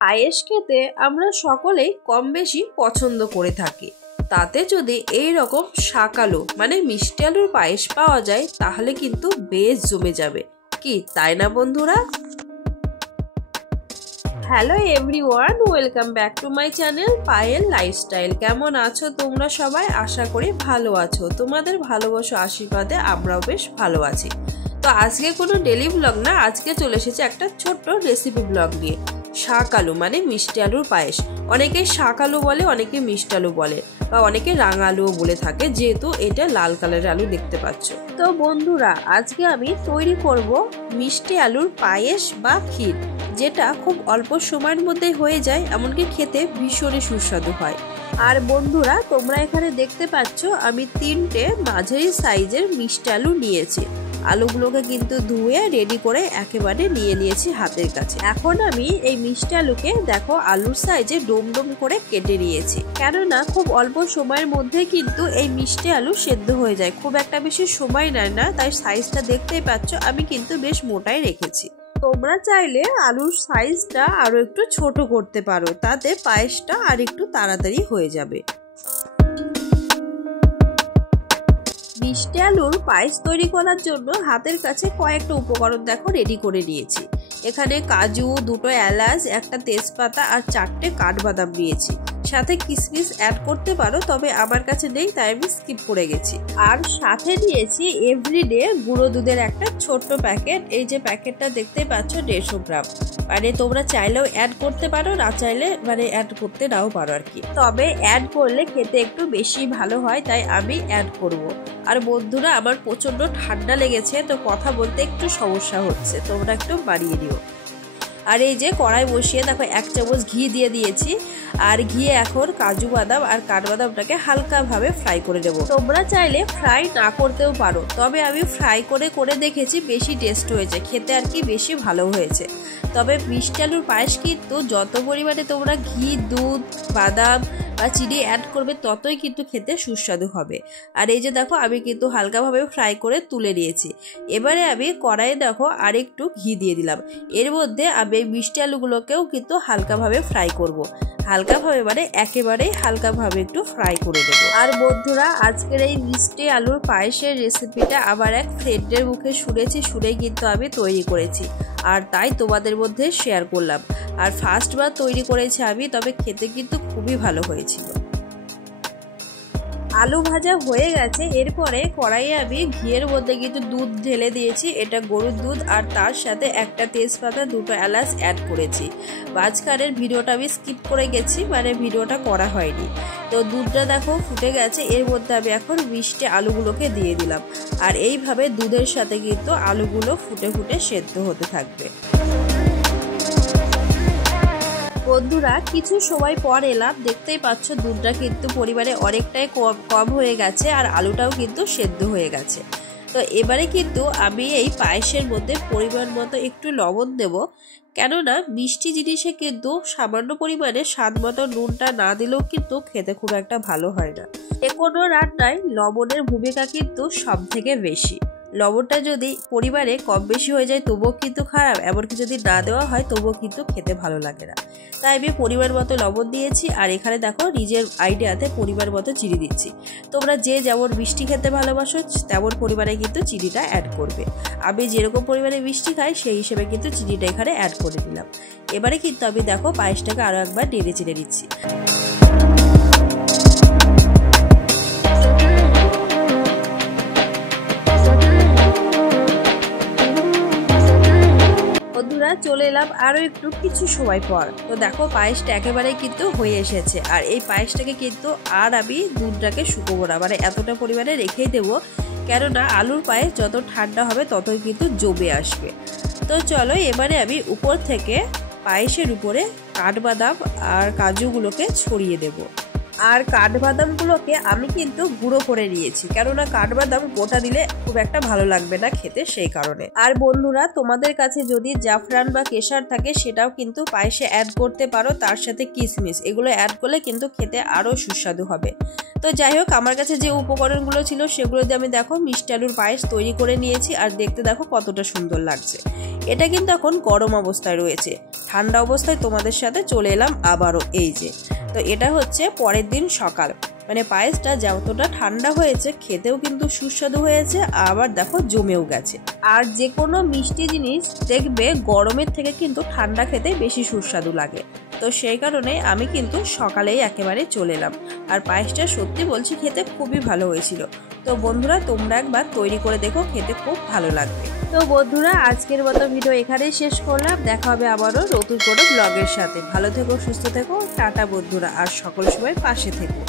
পায়েস খেতে আমরা সকলেই কম বেশি পছন্দ করে থাকি। তাতে যদি এই রকম শাকালু মানে মিষ্টি আলুর পায়েস পাওয়া যায় তাহলে কিন্তু বেশ জমে যাবে, কি তাই না বন্ধুরা? Hello everyone, welcome back to my channel Payel lifestyle. কেমন আছো তোমরা সবাই? আশা করি ভালো আছো। তোমাদের ভালোবাসা আশীর্বাদে আমরাও বেশ ভালো আছি। তো আজকে কোনো ডেলি ব্লগ না, আজকে চলে এসেছে একটা ছোট্ট রেসিপি ব্লগ নিয়ে। শাক আলু মানে মিষ্টি আলুর পায়েস। অনেকে শাক আলু বলে, অনেকে মিষ্টি আলু বলে, বা অনেকে রাঙা আলুও বলে থাকে, যেহেতু এটা লাল কালারের আলু দেখতে পাচ্ছ। তো বন্ধুরা, আজকে আমি তৈরি করব মিষ্টি আলুর পায়েস বা ক্ষীর, যেটা খুব অল্প সময়ের মধ্যে হয়ে যায়, এমনকি খেতে ভীষণই সুস্বাদু হয়। আর বন্ধুরা, তোমরা এখানে দেখতে পাচ্ছ আমি 3টে মাঝারি সাইজের মিষ্টি আলু নিয়েছি। আলুগুলোকে কিন্তু ধুয়ে রেডি করে একেবারে নিয়ে নিয়েছি হাতের কাছে। এখন আমি এই মিষ্টি আলুকে দেখো আলুর সাইজে ডোম ডোম করে কেটে নিয়েছি, কেননা খুব অল্প সময়ের মধ্যে কিন্তু এই মিষ্টি আলু সেদ্ধ হয়ে যায়, খুব একটা বেশি সময় নেয় না। তাই সাইজটা দেখতেই পাচ্ছ আমি কিন্তু বেশ মোটাই রেখেছি। তোমরা চাইলে আলুর সাইজটা আরো একটু ছোট করতে পারো, তাতে পায়েসটা আর একটু তাড়াতাড়ি হয়ে যাবে। মিষ্টি আলুর পায়েস তৈরি করার জন্য হাতের কাছে কয়েকটা উপকরণ দেখো রেডি করে নিয়েছি। এখানে কাজু, 2টো এলাচ, একটা তেজপাতা আর 4টে কাঠবাদাম নিয়েছি। সাথে কিশমিশ অ্যাড করতে পারো, তবে আমার কাছে নেই তাই আমি স্কিপ করে গেছি। আর সাথে নিয়েছি এভরিডে গুঁড়ো দুধের একটা ছোট্ট প্যাকেট। এই যে প্যাকেটটা দেখতেই পাচ্ছ 150 গ্রাম। মানে তোমরা চাইলেও অ্যাড করতে পারো, না চাইলে মানে অ্যাড করতে নাও পারো আর কি, তবে অ্যাড করলে খেতে একটু বেশি ভালো হয়, তাই আমি অ্যাড করব। আর বন্ধুরা, আমার প্রচন্ড ঠান্ডা লেগেছে, তো কথা বলতে একটু সমস্যা হচ্ছে, তোমরা একটু বাড়িয়ে দিও। আর এই যে কড়াই বসিয়ে দেখো 1 চামচ ঘি দিয়ে দিয়েছি। আর ঘিয়ে এখন কাজু বাদাম আর কাঠবাদামটাকে হালকাভাবে ফ্রাই করে দেবো। তোমরা চাইলে ফ্রাই না করতেও পারো, তবে আমি ফ্রাই করে দেখেছি, বেশি টেস্ট হয়েছে খেতে, আর কি বেশি ভালো হয়েছে। তবে মিষ্টি আলুর পায়েস কিন্তু যত পরিমাণে তোমরা ঘি, দুধ, বাদাম বা চিনি অ্যাড করবে ততই কিন্তু খেতে সুস্বাদু হবে। আর এই যে দেখো আমি কিন্তু হালকাভাবে ফ্রাই করে তুলে নিয়েছি। এবারে আমি কড়াইয়ে দেখো আরেকটু ঘি দিয়ে দিলাম। এর মধ্যে আমি এই মিষ্টি আলুগুলোকেও কিন্তু হালকাভাবে ফ্রাই করব। হালকাভাবে মানে একেবারেই হালকাভাবে একটু ফ্রাই করে দেবো। আর বন্ধুরা, আজকের এই মিষ্টি আলুর পায়েসের রেসিপিটা আমার এক ফ্রেন্ডের মুখে শুনেই কিন্তু আমি তৈরি করেছি, আর তাই তোমাদের মধ্যে শেয়ার করলাম। আর ফার্স্টবার তৈরি করেছি আমি, তবে খেতে কিন্তু খুবই ভালো হয়েছিল। আলু ভাজা হয়ে গেছে। এরপরে কড়াইয়ে আমি ঘিয়ের মধ্যে কিন্তু দুধ ঢেলে দিয়েছি, এটা গরুর দুধ, আর তার সাথে একটা তেজপাতা, 2টো এলাচ অ্যাড করেছি। মাঝখানের ভিডিওটা আমি স্কিপ করে গেছি, মানে ভিডিওটা করা হয়নি। তো দুধটা দেখো ফুটে গেছে। এর মধ্যে আমি এখন মিষ্টি আলুগুলোকে দিয়ে দিলাম, আর এইভাবে দুধের সাথে কিন্তু আলুগুলো ফুটে ফুটে সেদ্ধ হতে থাকবে। বন্ধুরা, কিছু সময় পর এলাম, দেখতেই পাচ্ছ দুধটা কিন্তু পরিমাণে অনেকটাই কম হয়ে গেছে, আর আলুটাও কিন্তু সেদ্ধ হয়ে গেছে। তো এবারে কিন্তু আমি এই পায়েসের মধ্যে পরিমাণ মতো একটু লবণ দেব, কেননা মিষ্টি জিনিসে কিন্তু সামান্য পরিমাণে স্বাদ মতো নুনটা না দিলেও কিন্তু খেতে খুব একটা ভালো হয় না। কোনো রান্নায় লবণের ভূমিকা কিন্তু সব থেকে বেশি। লবণটা যদি পরিমাণে কম বেশি হয়ে যায় তবুও কিন্তু খারাপ, এমনকি যদি না দেওয়া হয় তবুও কিন্তু খেতে ভালো লাগে না। তাই আমি পরিমাণ মতো লবণ দিয়েছি, আর এখানে দেখো নিজের আইডিয়াতে পরিমাণ মতো চিনি দিচ্ছি। তোমরা যে যেমন মিষ্টি খেতে ভালোবাসো তেমন পরিমাণে কিন্তু চিনিটা অ্যাড করবে। আমি যেরকম পরিমাণে মিষ্টি খাই সেই হিসেবে কিন্তু চিনিটা এখানে অ্যাড করে দিলাম। এবারে কিন্তু আমি দেখো পায়েসটাকে আরও একবার নেড়ে চেড়ে দিচ্ছি। চলে এলাম আরো একটু কিছু সময় পর। তো দেখো পায়েসটা একেবারে কিন্তু হয়ে এসেছে। আর এই পায়েসটাকে কিন্তু আর আমি দুধটাকে শুকোবো না, মানে এতটা পরিমাণে রেখেই দেবো, কেননা আলুর পায়েস যত ঠান্ডা হবে ততই কিন্তু জমে আসবে। তো চলো এবারে আমি উপর থেকে পায়েসের উপরে কাঠবাদাম আর কাজুগুলোকে ছড়িয়ে দেবো। আর কাঠবাদামগুলোকে আমি কিন্তু গুঁড়ো করে নিয়েছি, কেননা কাঠবাদাম গোটা দিলে খুব একটা ভালো লাগবে না খেতে, সেই কারণে। আর বন্ধুরা, তোমাদের কাছে যদি জাফরান বা কেশর থাকে সেটাও কিন্তু পায়েসে অ্যাড করতে পারো, তার সাথে কিশমিশ, এগুলো অ্যাড করলে কিন্তু খেতে আরও সুস্বাদু হবে। তো যাই হোক, আমার কাছে যে উপকরণগুলো ছিল সেগুলো দিয়ে আমি দেখো মিষ্টি আলুর পায়েস তৈরি করে নিয়েছি। আর দেখতে দেখো কতটা সুন্দর লাগছে। এটা কিন্তু এখন গরম অবস্থায় রয়েছে, ঠান্ডা অবস্থায় তোমাদের সাথে চলে এলাম আবারও। এই যে, তো এটা হচ্ছে পরের দিন সকাল, মানে পায়েসটা যতটা ঠান্ডা হয়েছে খেতেও কিন্তু সুস্বাদু হয়েছে, আবার দেখো জমেও গেছে। আর যে কোনো মিষ্টি জিনিস দেখবে গরমের থেকে কিন্তু ঠান্ডা খেতে বেশি সুস্বাদু লাগে। তো সেই কারণে আমি কিন্তু সকালেই একেবারে চলে এলাম। আর পায়েসটা সত্যি বলছি খেতে খুবই ভালো হয়েছিল। তো বন্ধুরা, তোমরা একবার তৈরি করে দেখো, খেতে খুব ভালো লাগবে। তো বন্ধুরা, আজকের মতো ভিডিও এখানেই শেষ করলাম। দেখা হবে আবারও নতুন কোনো ব্লগের সাথে। ভালো থেকো, সুস্থ থেকো, টাটা বন্ধুরা, আর সকল সময় পাশে থেকো।